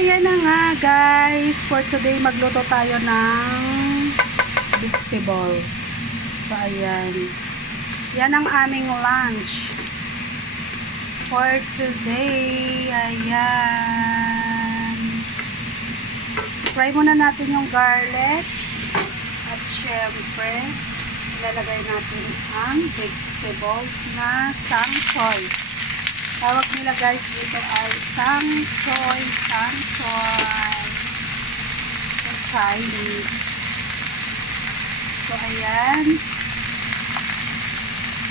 ayan na nga guys. For today, magluto tayo ng vegetable. So, ayan. Yan ang aming lunch. For today, ayan. Fry muna natin yung garlic. At syempre, ilalagay natin ang vegetables na sangsoy. Tawag nila guys dito ay sangsoy. So, Chinese. So, ayan.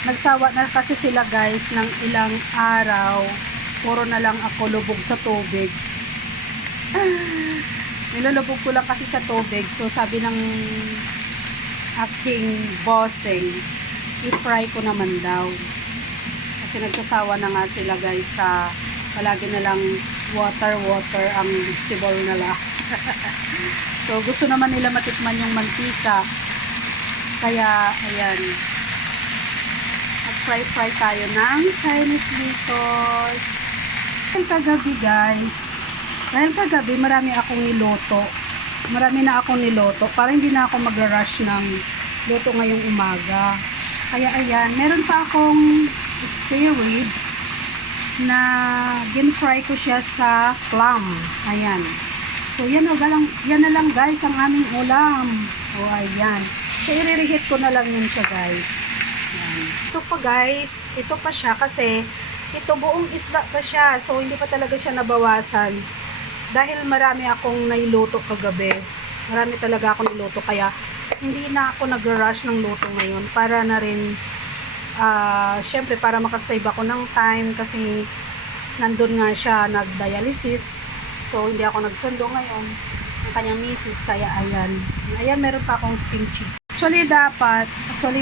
Nagsawa na kasi sila guys ng ilang araw. Puro na lang ako lubog sa tubig. Nilulubog ko lang kasi sa tubig. So, sabi ng aking bossing, i-fry ko naman daw. Kasi nagsasawa na nga sila guys sa palagi na lang water ang vegetable nila. So gusto naman nila matikman yung mantika. Kaya ayan. Mag-fry tayo ng Chinese litos. Dahil kagabi marami akong niloto. Marami na akong niloto. Para hindi na ako mag-rush ng luto ngayong umaga. Kaya ayan, meron pa akong spare ribs na gin-fry ko siya sa plum. Ayan. So, yan na lang guys ang aming ulam. O, ayan. So, i-reheat ko na lang yun siya guys. Ayan. Ito pa guys, ito pa siya kasi ito buong isda pa siya. So, hindi pa talaga siya nabawasan. Dahil marami akong nailuto kagabi. Marami talaga akong niluto. Kaya, hindi na ako nag-rush ng luto ngayon. Para na rin syempre para makasave ako ng time kasi nandun nga siya nag-dialysis. So, hindi ako nagsundo ngayon ng kanyang misis. Kaya, ayan. Ayan, meron pa akong steamed chicken. Actually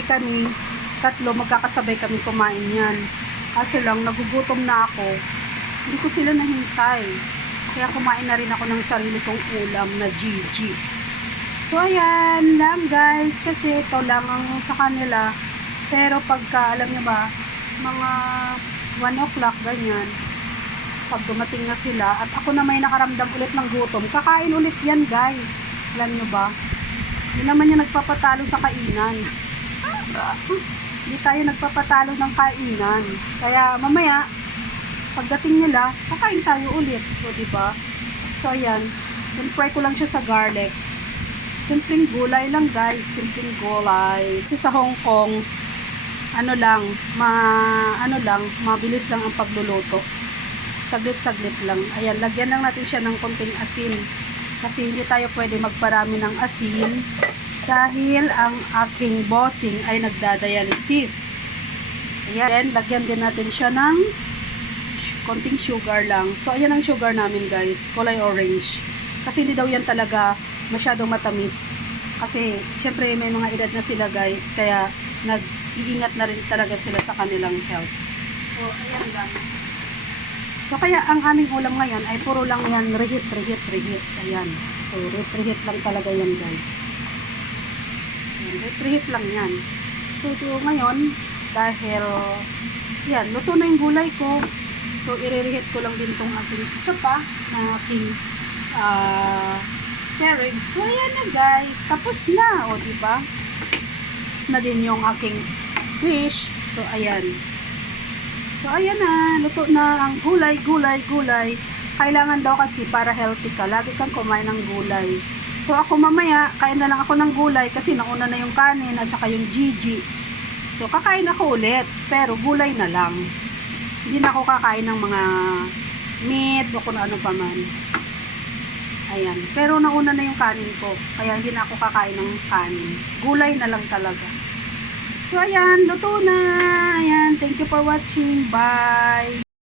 kami, tatlo, magkakasabay kami kumain yan. Kasi lang, nagugutom na ako. Hindi ko sila nahintay. Kaya kumain na rin ako ng sarili kong ulam na Gigi. So, ayan lang guys. Kasi ito lang ang sa kanila. Pero pagka, alam nyo ba, mga 1 o'clock, ganyan, pag dumating na sila, at ako na may nakaramdam ulit ng gutom, kakain ulit yan, guys. Alam nyo ba? Hindi naman yan nagpapatalo sa kainan. Hindi tayo nagpapatalo ng kainan. Kaya, mamaya, pagdating nila, kakain tayo ulit. O, diba? So, ayan. Fry ko lang siya sa garlic. Simpleng gulay lang, guys. Simpleng gulay. Kasi sa Hong Kong, mabilis lang ang pagluluto. Saglit-saglit lang. Ayan, lagyan lang natin siya ng konting asin. Kasi hindi tayo pwede magparami ng asin dahil ang aking bossing ay nagdadialysis. Ayan, lagyan din natin siya ng konting sugar lang. So, ayan ang sugar namin guys. Kulay orange. Kasi hindi daw yan talaga masyadong matamis. Kasi, syempre may mga edad na sila guys. Kaya, nag-iingat na rin talaga sila sa kanilang health. So, ayan lang. So, kaya ang aming ulam ngayon ay puro lang yan, reheat. Ayan. So, reheat lang talaga yan, guys. Reheat lang yan. So, ito ngayon, dahil, yan, luto na yung gulay ko. So, i-reheat ko lang din tong ating isa pa, na aking, spare ribs. So, ayan na, guys. Tapos na, o, diba? Na din yung aking fish. So, ayan. So, ayan na. Luto na ang gulay. Kailangan daw kasi para healthy ka. Lagi kang kumain ng gulay. So, ako mamaya, kain na lang ako ng gulay kasi nauna na yung kanin at saka yung Gigi. So, kakain ako ulit. Pero, gulay na lang. Hindi na ako kakain ng mga meat o kung ano pa man. Ayan. Pero, nauna na yung kanin ko. Kaya, hindi na ako kakain ng kanin. Gulay na lang talaga. So, ayan, luto na. Ayan, thank you for watching. Bye!